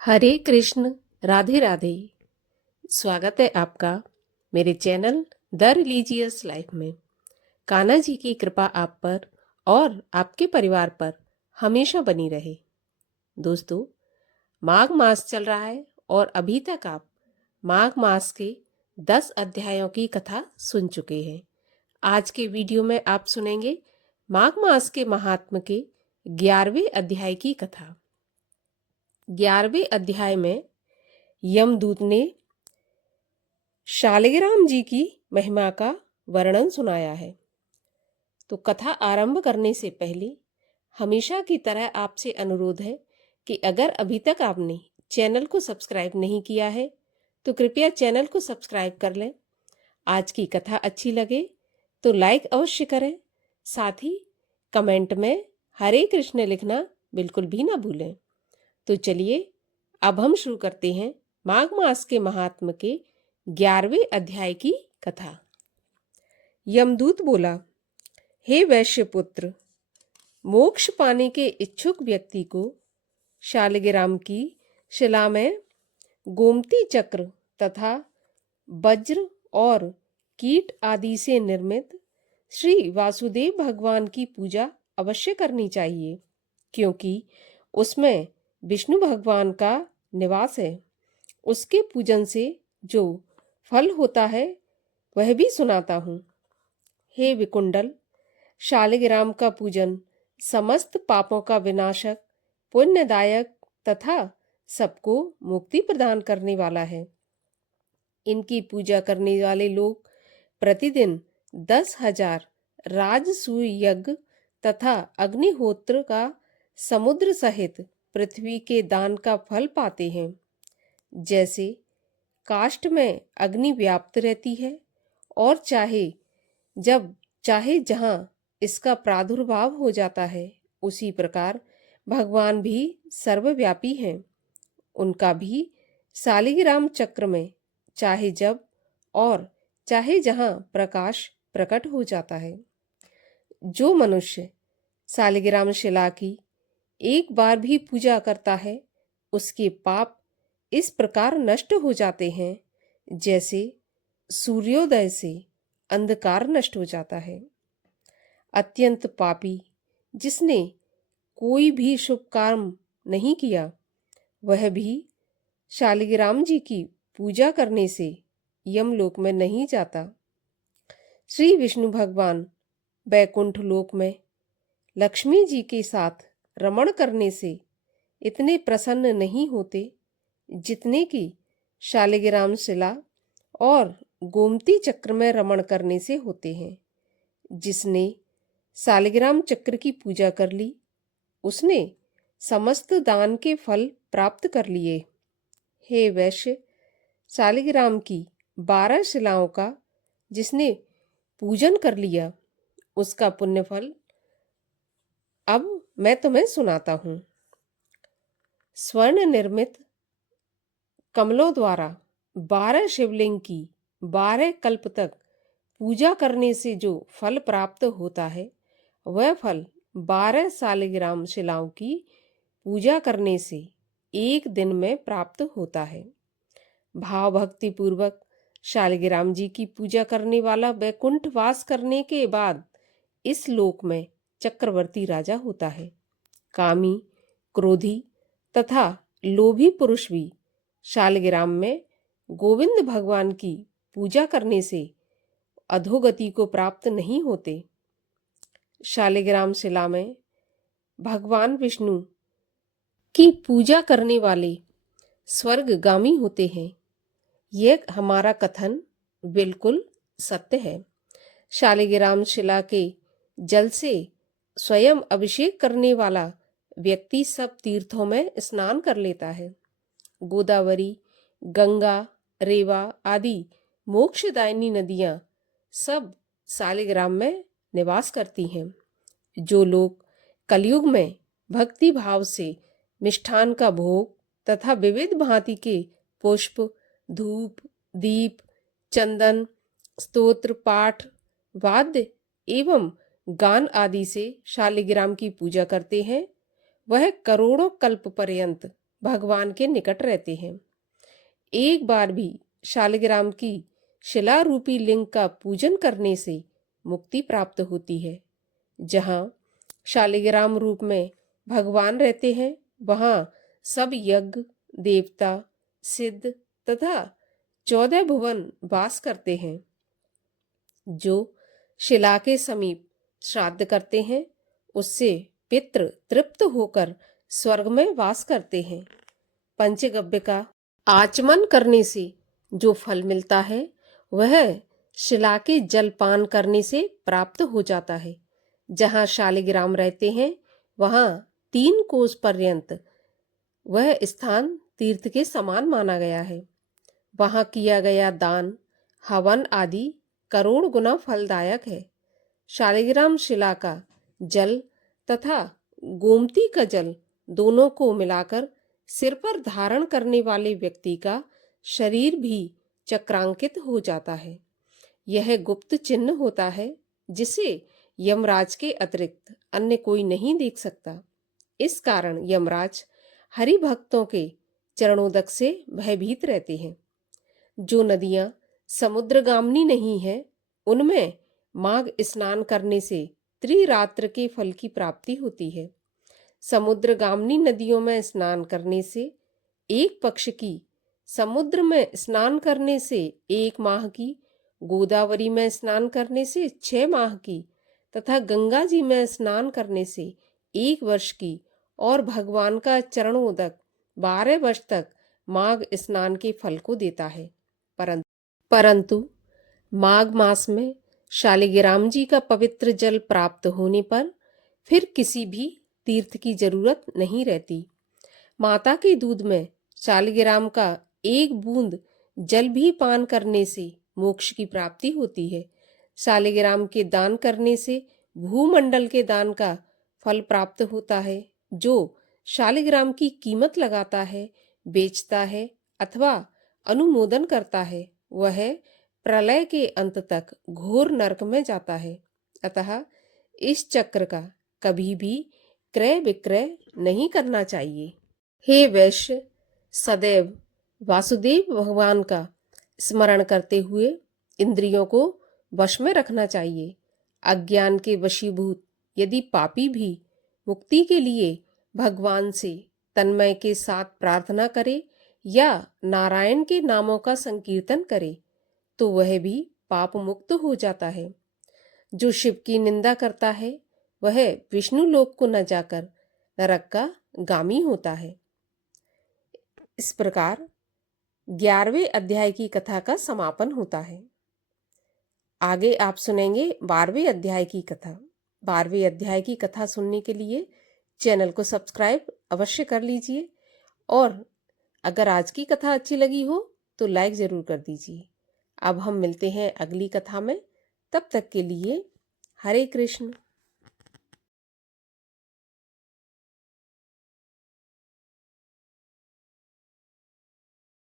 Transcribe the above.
हरे कृष्ण, राधे राधे। स्वागत है आपका मेरे चैनल द रिलीजियस लाइफ में। कान्हा जी की कृपा आप पर और आपके परिवार पर हमेशा बनी रहे। दोस्तों, माघ मास चल रहा है और अभी तक आप माघ मास के 10 अध्यायों की कथा सुन चुके हैं। आज के वीडियो में आप सुनेंगे माघ मास के महात्म के 11वें अध्याय की कथा। 11वें अध्याय में यमदूत ने शालिग्राम जी की महिमा का वर्णन सुनाया है। तो कथा आरंभ करने से पहले हमेशा की तरह आपसे अनुरोध है कि अगर अभी तक आपने चैनल को सब्सक्राइब नहीं किया है तो कृपया चैनल को सब्सक्राइब कर लें। आज की कथा अच्छी लगे तो लाइक अवश्य करें। साथ ही कमेंट में हरे कृष्ण लिखना बिल्कुल भी ना भूलें। तो चलिए अब हम शुरू करते हैं माघ मास के महात्म के 11वें अध्याय की कथा। यमदूत बोला, हे वैश्यपुत्र, मोक्ष पाने के इच्छुक व्यक्ति को शालिग्राम की शिला में गोमती चक्र तथा वज्र और कीट आदि से निर्मित श्री वासुदेव भगवान की पूजा अवश्य करनी चाहिए, क्योंकि उसमें विष्णु भगवान का निवास है। उसके पूजन से जो फल होता है वह भी सुनाता हूँ। हे विकुंडल, शालिग्राम का पूजन समस्त पापों का विनाशक, पुण्यदायक तथा सबको मुक्ति प्रदान करने वाला है। इनकी पूजा करने वाले लोग प्रतिदिन 10,000 राजसूय यज्ञ तथा अग्निहोत्र का समुद्र सहित पृथ्वी के दान का फल पाते हैं। जैसे काष्ठ में अग्नि व्याप्त रहती है और चाहे जहाँ इसका प्रादुर्भाव हो जाता है, उसी प्रकार भगवान भी सर्वव्यापी हैं। उनका भी शालिग्राम चक्र में चाहे जब और चाहे जहाँ प्रकाश प्रकट हो जाता है। जो मनुष्य शालिग्राम शिला की एक बार भी पूजा करता है, उसके पाप इस प्रकार नष्ट हो जाते हैं जैसे सूर्योदय से अंधकार नष्ट हो जाता है। अत्यंत पापी जिसने कोई भी शुभ काम नहीं किया, वह भी शालिग्राम जी की पूजा करने से यमलोक में नहीं जाता। श्री विष्णु भगवान बैकुंठ लोक में लक्ष्मी जी के साथ रमण करने से इतने प्रसन्न नहीं होते जितने कि शालिग्राम शिला और गोमती चक्र में रमण करने से होते हैं। जिसने शालिग्राम चक्र की पूजा कर ली, उसने समस्त दान के फल प्राप्त कर लिए। हे वैश्य, शालिग्राम की 12 शिलाओं का जिसने पूजन कर लिया, उसका पुण्य फल अब मैं तुम्हें सुनाता हूँ। स्वर्ण निर्मित कमलों द्वारा 12 शिवलिंग की 12 कल्प तक पूजा करने से जो फल प्राप्त होता है, वह फल 12 शालिग्राम शिलाओं की पूजा करने से एक दिन में प्राप्त होता है। भाव भक्ति पूर्वक शालिग्राम जी की पूजा करने वाला वैकुंठ वास करने के बाद इस लोक में चक्रवर्ती राजा होता है। कामी, क्रोधी तथा लोभी पुरुष भी शालिग्राम में गोविंद भगवान की पूजा करने से अधोगति को प्राप्त नहीं होते। शालिग्राम शिला में भगवान विष्णु की पूजा करने वाले स्वर्गगामी होते हैं। यह हमारा कथन बिल्कुल सत्य है। शालिग्राम शिला के जल से स्वयं अभिषेक करने वाला व्यक्ति सब तीर्थों में स्नान कर लेता है। गोदावरी, गंगा, रेवा आदि मोक्षदायिनी नदियां सब शालिग्राम में निवास करती हैं। जो लोग कलयुग में भक्ति भाव से मिष्ठान का भोग तथा विविध भांति के पुष्प, धूप, दीप, चंदन, स्तोत्र पाठ, वाद्य एवं गान आदि से शालिग्राम की पूजा करते हैं, वह करोड़ों कल्प पर्यंत भगवान के निकट रहते हैं। एक बार भी शालिग्राम की शिला रूपी लिंग का पूजन करने से मुक्ति प्राप्त होती है। जहाँ शालिग्राम रूप में भगवान रहते हैं, वहाँ सब यज्ञ, देवता, सिद्ध तथा 14 भुवन वास करते हैं। जो शिला के समीप श्राद्ध करते हैं, उससे पितृ तृप्त होकर स्वर्ग में वास करते हैं। पंचगव्य का आचमन करने से जो फल मिलता है, वह शिला के जलपान करने से प्राप्त हो जाता है। जहाँ शालिग्राम रहते हैं, वहाँ 3 कोस पर्यंत वह स्थान तीर्थ के समान माना गया है। वहाँ किया गया दान, हवन आदि करोड़ गुना फलदायक है। शालिग्राम शिला का जल तथा गोमती का जल दोनों को मिलाकर सिर पर धारण करने वाले व्यक्ति का शरीर भी चक्रांकित हो जाता है। यह गुप्त चिन्ह होता है, जिसे यमराज के अतिरिक्त अन्य कोई नहीं देख सकता। इस कारण यमराज हरि भक्तों के चरणोदक से भयभीत रहते हैं। जो नदियां समुद्रगामिनी नहीं है, उनमें माघ स्नान करने से त्रिरात्र के फल की प्राप्ति होती है। समुद्रगामिनी नदियों में स्नान करने से 1 पक्ष की, समुद्र में स्नान करने से 1 माह की, गोदावरी में स्नान करने से 6 माह की तथा गंगा जी में स्नान करने से 1 वर्ष की और भगवान का चरणोदक 12 वर्ष तक माघ स्नान के फल को देता है। परंतु माघ मास में शालिग्राम जी का पवित्र जल प्राप्त होने पर फिर किसी भी तीर्थ की जरूरत नहीं रहती। माता के दूध में शालिग्राम का 1 बूंद जल भी पान करने से मोक्ष की प्राप्ति होती है। शालिग्राम के दान करने से भूमंडल के दान का फल प्राप्त होता है। जो शालिग्राम की कीमत लगाता है, बेचता है अथवा अनुमोदन करता है, वह प्रलय के अंत तक घोर नरक में जाता है। अतः इस चक्र का कभी भी क्रय विक्रय नहीं करना चाहिए। हे वैश्य, सदैव वासुदेव भगवान का स्मरण करते हुए इंद्रियों को वश में रखना चाहिए। अज्ञान के वशीभूत यदि पापी भी मुक्ति के लिए भगवान से तन्मय के साथ प्रार्थना करे या नारायण के नामों का संकीर्तन करे, तो वह भी पाप मुक्त हो जाता है। जो शिव की निंदा करता है, वह विष्णु लोक को न जाकर नरक का गामी होता है। इस प्रकार 11वें अध्याय की कथा का समापन होता है। आगे आप सुनेंगे 12वें अध्याय की कथा। 12वें अध्याय की कथा सुनने के लिए चैनल को सब्सक्राइब अवश्य कर लीजिए और अगर आज की कथा अच्छी लगी हो तो लाइक जरूर कर दीजिए। अब हम मिलते हैं अगली कथा में। तब तक के लिए हरे कृष्ण।